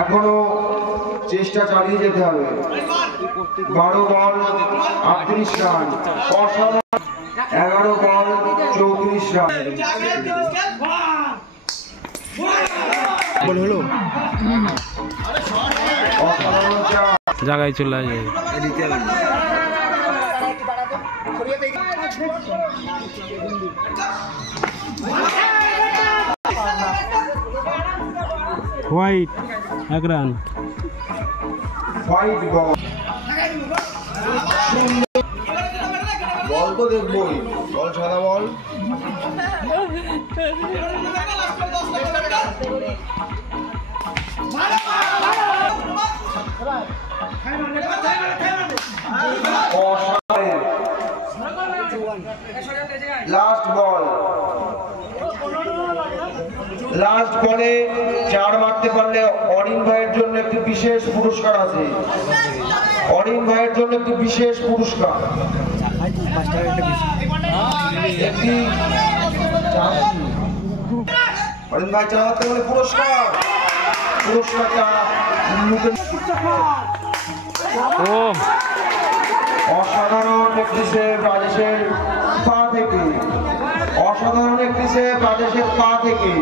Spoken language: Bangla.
এখনো চেষ্টা চালিয়ে যেতে হবে। 12 বল 38 রান, অসাধারণ 11 বল 34 রান। হলো অসাধারণ জায়গায় চলে যায়। White 1 run. হোয়াইট বল, বল তো দেখবই, বল সাদা বল। লাস্ট বল, লাস্ট বলে 4 মারতে পারলে অরিন ভাইয়ের জন্য একটি বিশেষ পুরস্কার আছে। অরিন ভাইয়ের জন্য একটি বিশেষ পুরস্কার, একটি অরিন ভাই 4 মারতে পারলে পুরস্কার, পুরস্কারটা ও অসাধারণ একটি সেভ রাজেশের পা থেকে, অসাধারণ একটি সেভ রাজেশের পা থেকে।